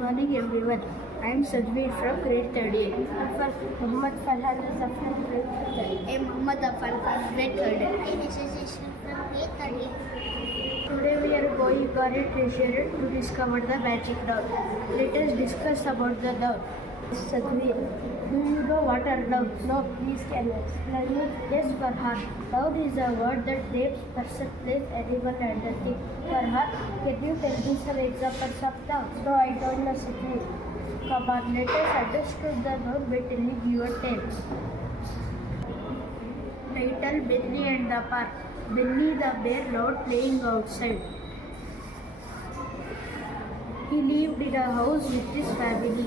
morning everyone. I am Sajveer from grade 3rd A. Muhammad Farhan Azhar from grade 3rd A. I am Muhammad Afan from grade 3rd A. I am Association from grade 3rd A. Today we are going on a treasure to discover the magic dog. Let us discuss about the dog. Sajveer, do you know what are dogs? No, please can you explain it? Yes, Farhan. Dog is a word that names person, place, animal and a thing. Farhan, can you tell me some examples of dogs? No, I don't know Sajveer. Come on, let us understand the dog by telling you a tale. Title: Benny and the Park. Benny the bear loved playing outside. He lived in a house with his family.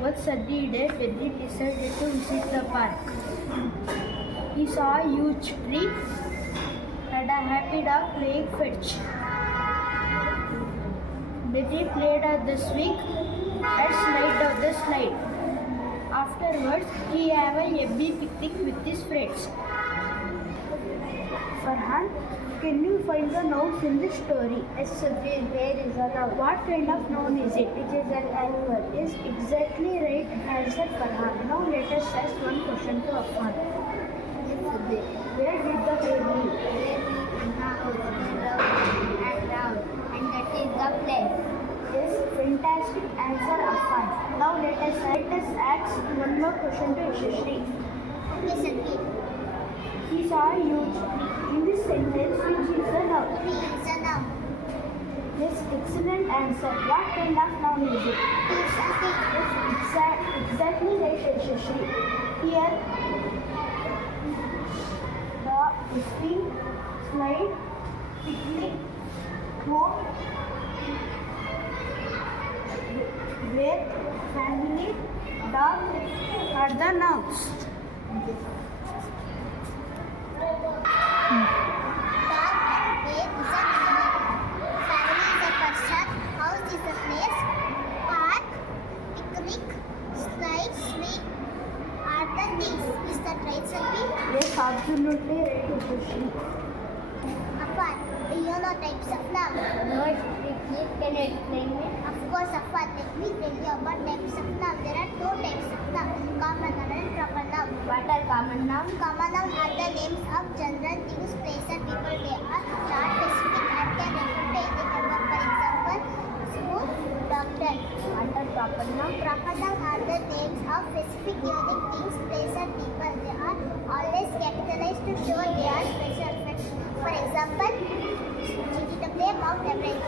One sunny day, Benny decided to visit the park. He saw a huge tree and a happy dog playing fetch. Benny played on the swing and slid down the slide. Afterwards, he had a yummy picnic with his friends. Farhan, can you find the nouns in this story? Yes, Sajveer, there is a noun. What kind of noun is it? It is an animal. Is exactly right answer, Farhan. Now let us ask one question to Afan. Yes, Sajveer. Where did the bear live? There is a house, round and round, and that is the place. Yes, fantastic answer, Afan. Now let us ask one more question to Yashashree. Okay, Sajveer. He saw a huge tree. In this sentence, which is a noun? Tree is a noun. Yes, excellent answer. What kind of noun is it? It is a thing. Yes, exactly right, Yashashree. Here, the swing, slide, picnic, home, bear, family, dog are the nouns. Dog and bear is a animal. Family is a person. House is a place. Park, picnic, slide, swing are the things. Is that right, Sajveer? Yes, absolutely right, Yashashree. Afan, do you know types of nouns? No, please can you explain it? Of course, Afan, let me tell you about types of nouns. There are two types of nouns, common noun and proper noun. What are common nouns? Common noun are the names of general things, places, and people. They are not specific and can refer to any number. For example, school, doctor. What are proper nouns? Proper noun are the names of specific unique things, places, and people. They are always capitalized to show they are special effects. For example, GTW Mount Everest.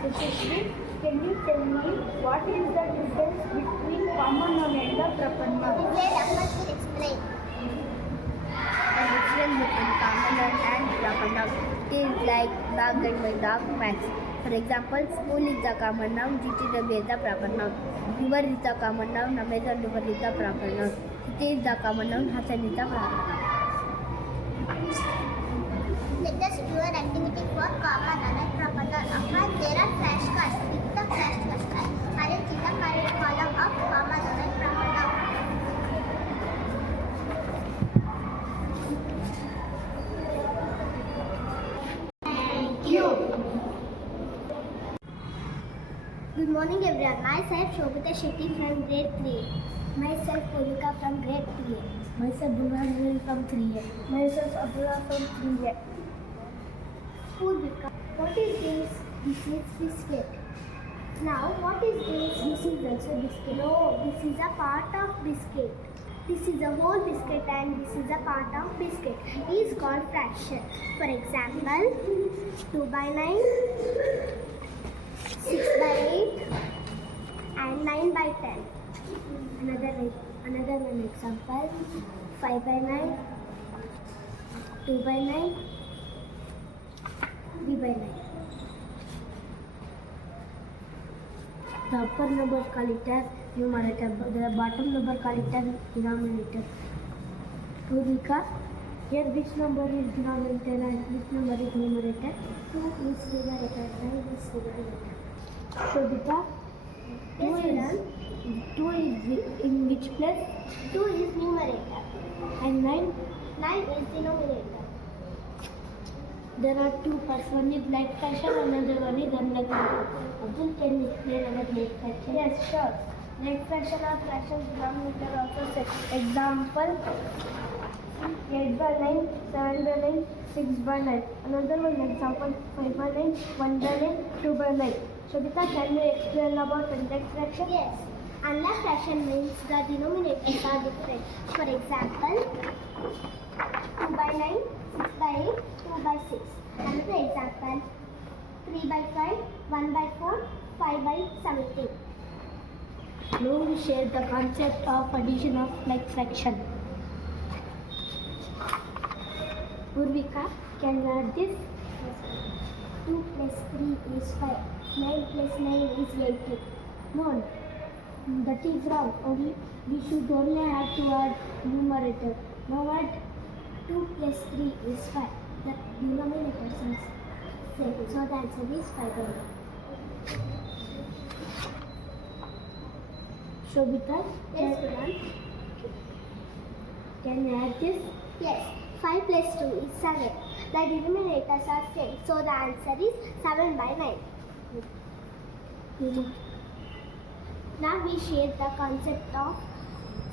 Yashashree, can you tell me what is the difference between common noun and the proper noun? Let us explain. The difference between common noun and proper noun is like dog and my dog Max. For example, school is the common noun, GTW is the proper noun. River is the common noun, Amazon river is the proper noun. City is the common noun, Hassan is the proper noun. Let us do an activity for common noun and proper noun. After there are flashcards. Pick the flashcards and arrange in the correct column of common noun and proper noun. Thank you. Good morning everyone. Myself Shobita Shetty from grade 3. Myself Purika from grade 3. Myself Bhuvan from 3A. Myself Abdullah from 3A. Purika. What is this? This is biscuit. Now what is this? This is also biscuit. No, this is a part of biscuit. This is a whole biscuit and this is a part of biscuit. It is called fraction. For example, 2 by 9, 6 by 8 and 9 by 10. Another one example, 5 by 9, 2 by 9, 3 by 9. The upper number call it as numerator, the bottom number call it as denominator. Purika, here which number is denominator and which number is numerator? 2 is numerator, 9 is numerator. Shobita, Yes, madam. 2 is in which place? 2 is numerator. And 9? 9 is denominator. There are two parts. One is light fraction, another one is unlike. Abdul, can you explain about light fraction? Yes, sure. Light fraction or fraction denominator also set. Example: 8/9, 7/9, 6/9. Another one example: 5/9, 1/9, 2/9. Shobita, can you explain about unlike fraction? Yes. Unlike fraction means the denominators are different. For example, 2/9, 6/8, 2/6. Another example, 3/5, 1/4, 5/17. Now we share the concept of addition of like fraction. Purvika, can you add this? 2 plus 3 is 5. 9 plus 9 is 18. No, that is wrong. Only we should only have to add numerator. Now what? 2 plus 3 is 5. The denominator is 7. So the answer is 5. Shobita, Yes, Puran. can you add this? Yes. 5 plus 2 is 7. The denominators are same. So the answer is 7/9. Now we share the concept of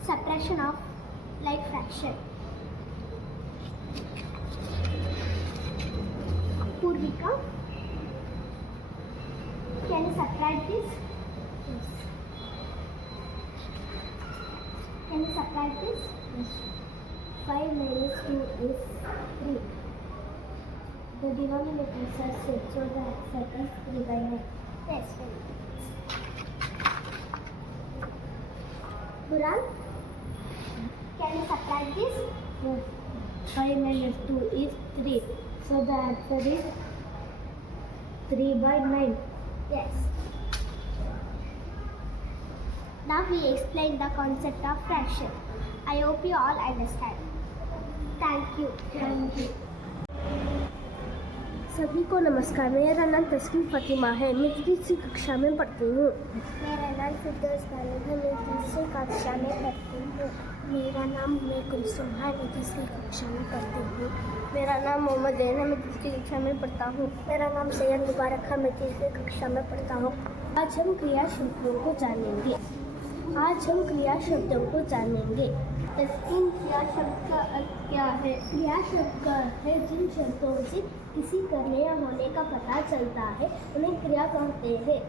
subtraction of like fraction. Purvika, can you subtract this? Yes. Can you subtract this? Yes. 5 minus 2 is 3. The denominators are same, so the answer is 3/9. Yes, very good. Puran, can you subtract this? Yes. 5 minus 2 is 3. So the answer is 3/9. Yes. Now we explain the concept of fraction. I hope you all understand. Thank you. Thank you. सभी को नमस्कार। मेरा नाम तस्कीन फ़ातिमा है। मैं तीसरी कक्षा में पढ़ती हूँ। मेरा नाम फिरदौस बानो है। मैं तीसरी कक्षा में पढ़ती हूँ। मेरा नाम कुलसुम है। मैं तीसरी कक्षा में पढ़ती हूँ। मेरा नाम मोहम्मद ज़ैन है। मैं तीसरी कक्षा में पढ़ता हूँ। मेरा नाम सैयद मुबारक है। मैं तीसरी कक्षा में पढ़ता हूँ। आज हम क्रिया शब्दों को जानेंगे। इन क्रिया शब्द का अर्थ क्या है? क्रिया शब्द का अर्थ है जिन शब्दों से किसी करने या होने का पता चलता है उन्हें क्रिया कहते हैं।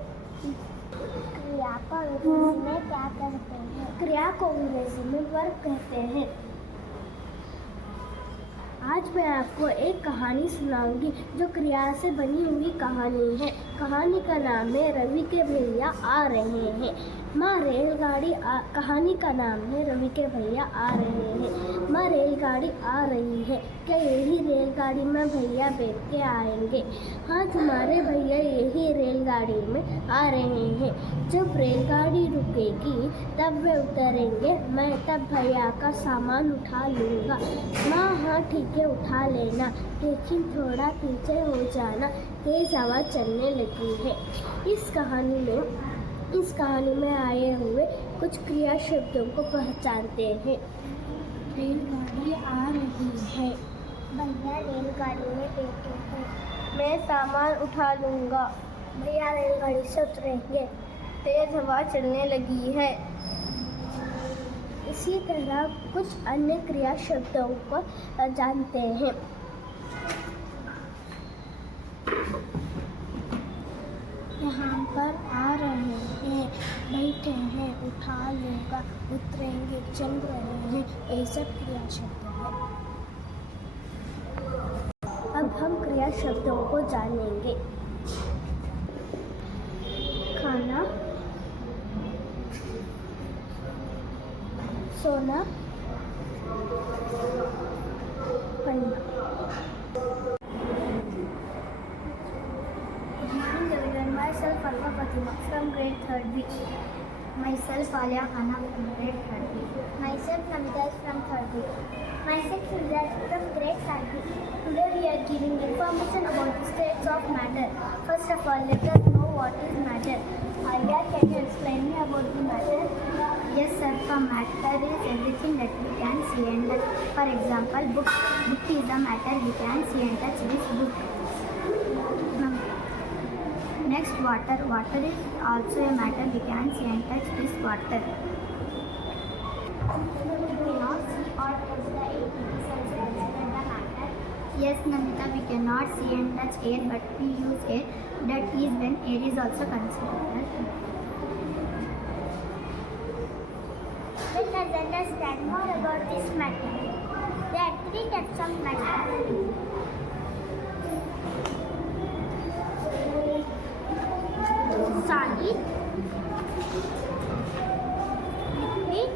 क्रिया को अंग्रेजी में क्या कहते हैं? क्रिया को अंग्रेजी में वर्ब कहते हैं। आज मैं आपको एक कहानी सुनाऊंगी जो क्रिया से बनी हुई कहानी है। कहानी का नाम है रवि के भैया आ रहे हैं। कहानी का नाम है रवि के भैया आ रहे हैं। माँ रेलगाड़ी आ रही है। क्या यही रेलगाड़ी में भैया बैठ के आएंगे? हाँ, तुम्हारे भैया यही रेलगाड़ी में आ रहे हैं। जब रेलगाड़ी रुकेगी तब वे उतरेंगे। मैं तब भैया का सामान उठा लूँगा। माँ, हाँ ठीक है, उठा लेना, लेकिन थोड़ा पीछे हो जाना, तेज हवा चलने लगी है। इस कहानी में आए हुए कुछ क्रिया शब्दों को पहचानते हैं। रेलगाड़ी आ रही है। भैया रेलगाड़ी में बैठे हैं। मैं सामान उठा लूँगा। भैया रेलगाड़ी से उतरेंगे। तेज हवा चलने लगी है। इसी तरह कुछ अन्य क्रिया शब्दों को जानते हैं। यहाँ पर आ रहे हैं, बैठे हैं, उठा लूँगा, उतरेंगे, चल रहे हैं, ये सब क्रिया शब्द हैं। अब हम क्रिया शब्दों को जानेंगे। खाना, सोना, पढ़ना। Myself Alfa Fatima from grade 3rd B. Myself Alia Khanna from grade 3rd B. Myself Namita is from 3rd B. Myself Sindhya from grade 3rd B. Today we are giving information about the states of matter. First of all, let us know what is matter. Alia, can you explain me about the matter? Yes, sir. For matter is everything that we can see and touch. For example, book is a matter we can see and touch this book. Next, water. Water is also a matter. We can see and touch this water. Yes, Namita, we cannot see and touch air, but we use air. That is when air is also considered. Let us understand more about this matter. There are three types of matter. Solid, liquid,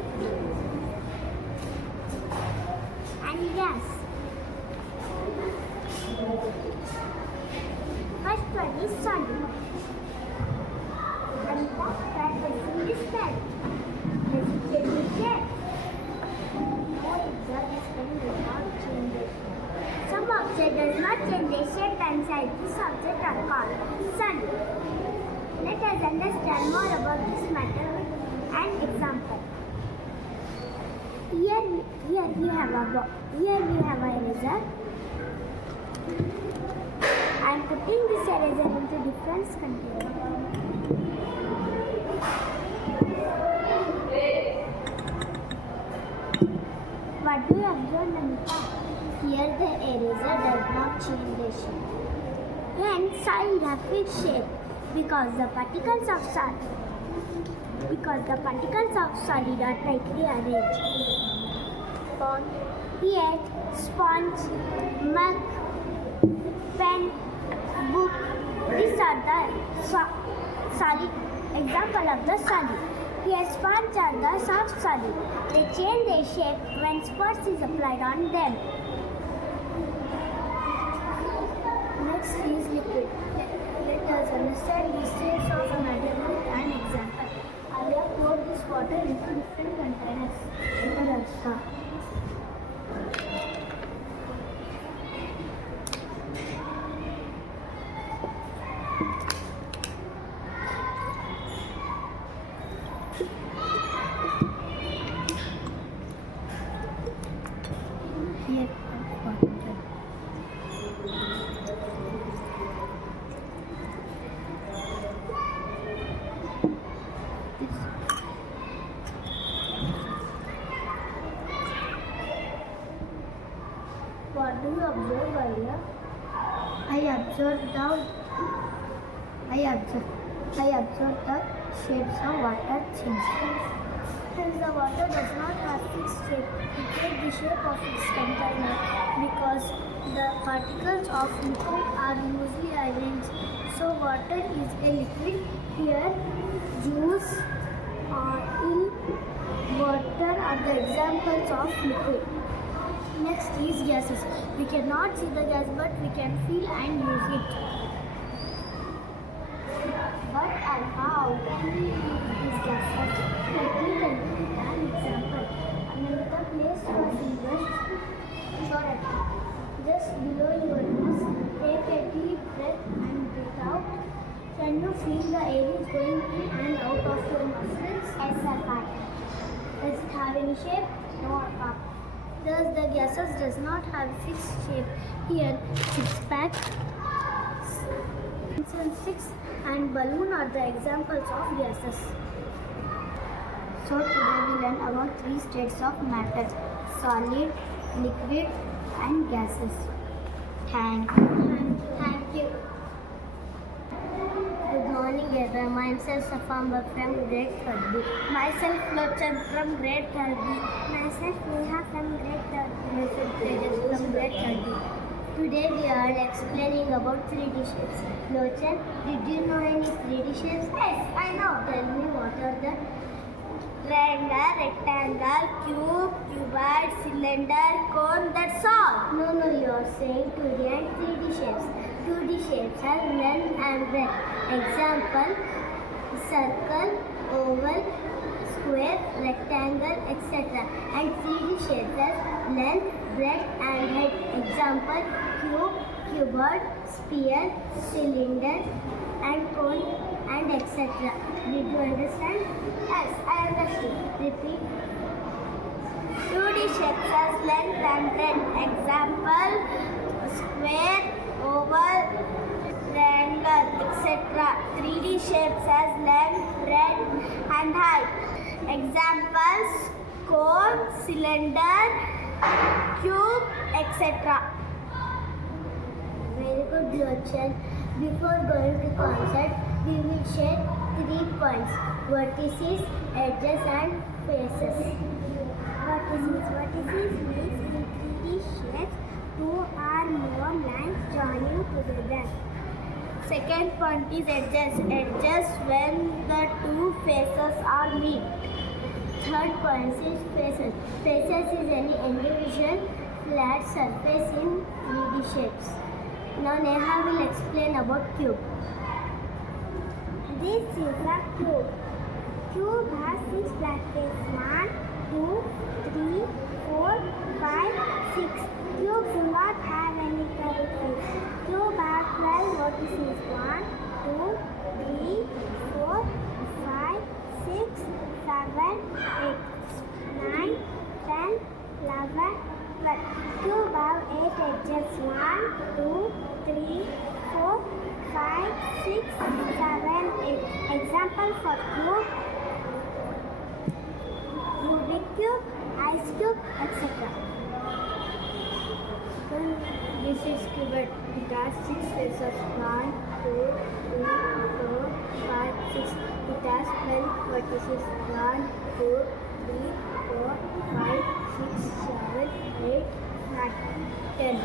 and gas. First one is solid. And that person is pen. Does it change its shape? No, does not change it. Some objects does not change their shape and size. This object are called solid. Let us understand more about this matter with an example. Here we have a eraser. I am putting this eraser into different container. What do you observe, Namita? Here the eraser does not change the shape. Hence, solid have fixed shape because the particles of solid are tightly arranged. Here, sponge, mug, pen, book. These are the solid example of the solid. Here, sponge are the soft solid. They change their shape when sports is applied on them. Next is liquid. Let us understand the states of matter with an example. I have poured this water into different containers. Here, water. What do you observe earlier? I observed the shapes of water change. Since the water does not have fixed shape, it takes the shape of its container because the particles of liquid are loosely arranged. So water is a liquid. Here, juice, oil, water are the examples of liquid. Next is gases. We cannot see the gas, but we can feel and use it. But and how can we use these gases? Let me tell you an example. Another place was invest. Just below your nose, take a deep breath and breathe out. Can you feel the air is going in and out of your nostrils? Yes, sir. Does it have any shape? No, sir. Thus, the gases does not have fixed shape. Here, six-pack, six and balloon are the examples of gases. So today we learn about three states of matter: solid, liquid, and gases. Thank you. Thank you. Good morning, everyone. Myself Safamba from grade 3rd. Myself Lochan from grade 3rd. Myself Neha from grade 3rd. Myself Tejas from grade 3rd. Today we are explaining about 3D shapes. Lochan, did you know any 3D shapes? Yes, I know. Tell me what are the triangle, rectangle, cube, cuboid, cylinder, cone, that's all. No, you are saying 2D and 3D shapes. 2D shapes have length and breadth. Example, circle, oval, square, rectangle, etc. And 3D shapes have length, breadth and height. Example, cube, cuboid, sphere, cylinder and cone and etc. Did you understand? Yes, I understood. Repeat. 2D shapes has length and breadth. Example, square, oval, triangle, etc. etc. 3D shapes as length, breadth, and height. Examples: cone, cylinder, cube, etc. Very good, Lochan. Before going to concept, we will share 3 points: vertices, edges, and faces. Vertices means in 3D shapes, 2 or more lines joining together. Second point is edges. Edges when the 2 faces are meet. Third point is faces. Faces is any individual flat surface in 3D shapes. Now Neha will explain about cube. This is a cube. Cube has 6 flat faces. 1, 2, 3, 4, 5, 6. Cube do not have any curved face. Cube has 12 vertices. 1, 2, 3, 4, 5, 6, 7, 8, 9, 10, 11, 12. Cube have 8 edges. 1, 2, 3, 4, 5, 6, 7, 8. Example for cube: Rubik cube, ice cube, etc. This is cubed. It has 6 faces. 1, 2, 3, 4, 5, 6. It has 12 vertices. 1, 2, 3, 4, 5, 6, 7, 8, 9, 10,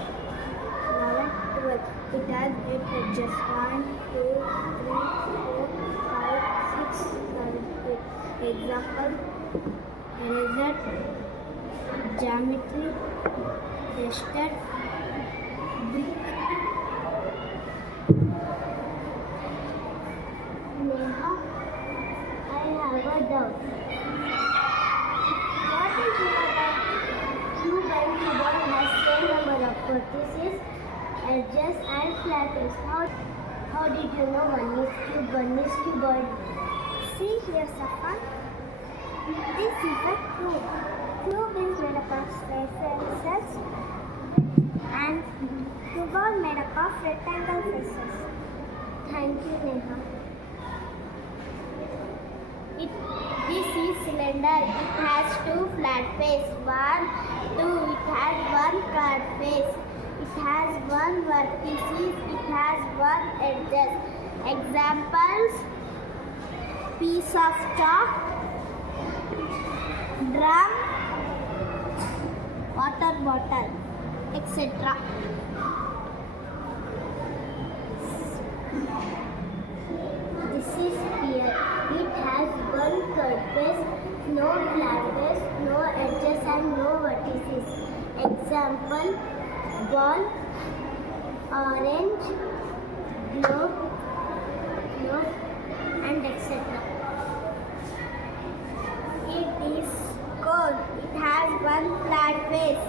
11, 12. It has 8 edges. 1, 2, 3, 4, 5, 6, 7, 8. Example: eraser, geometry, duster, brick. Neha, I have a doubt. What is your doubt? Cube and cuboid has same number of vertices, edges, and flat faces. How did you know one is cube, one is cuboid? See here, Safa. This is a cube. Cube is made up of faces and cuboid made up of rectangle faces. Thank you, Neha. This is cylinder. It has 2 flat faces. 1, 2. It has 1 curved face. It has 1 vertices. It has 1 edges. Examples: piece of chalk, drum, water bottle, etc. This is sphere. It has 1 curved face, no flat face, no edges, and no vertices. Example: ball, orange, globe, and etc. It is cone. It has 1 flat face.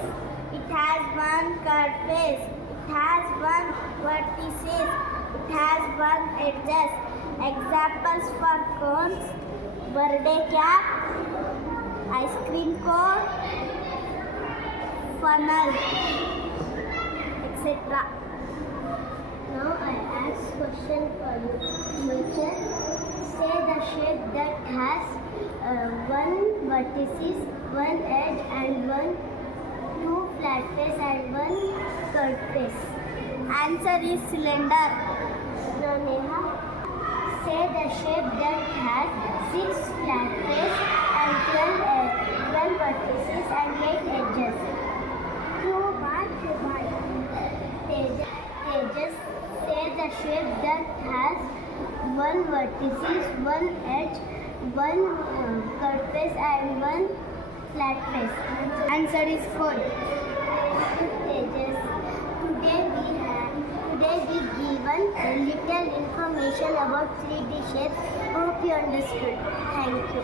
It has 1 curved face. It has 1 vertices. It has 1 edges. Examples for cones: birthday cap, ice cream cone, funnel, etc. Now I ask question for you. Mulcher, say the shape that has 1 vertices, 1 edge, and 2 flat face and 1 curved face. Answer is cylinder. Now Neha, say the shape that has 6 flat face and 12 vertices and 8 edges. Cuboid. Tejas, say the shape that has 1 vertices, 1 edge, 1 curved face and 1 flat face. Answer is 4. Tejas, today we given a little information about 3D shapes. Hope you understood. Thank you.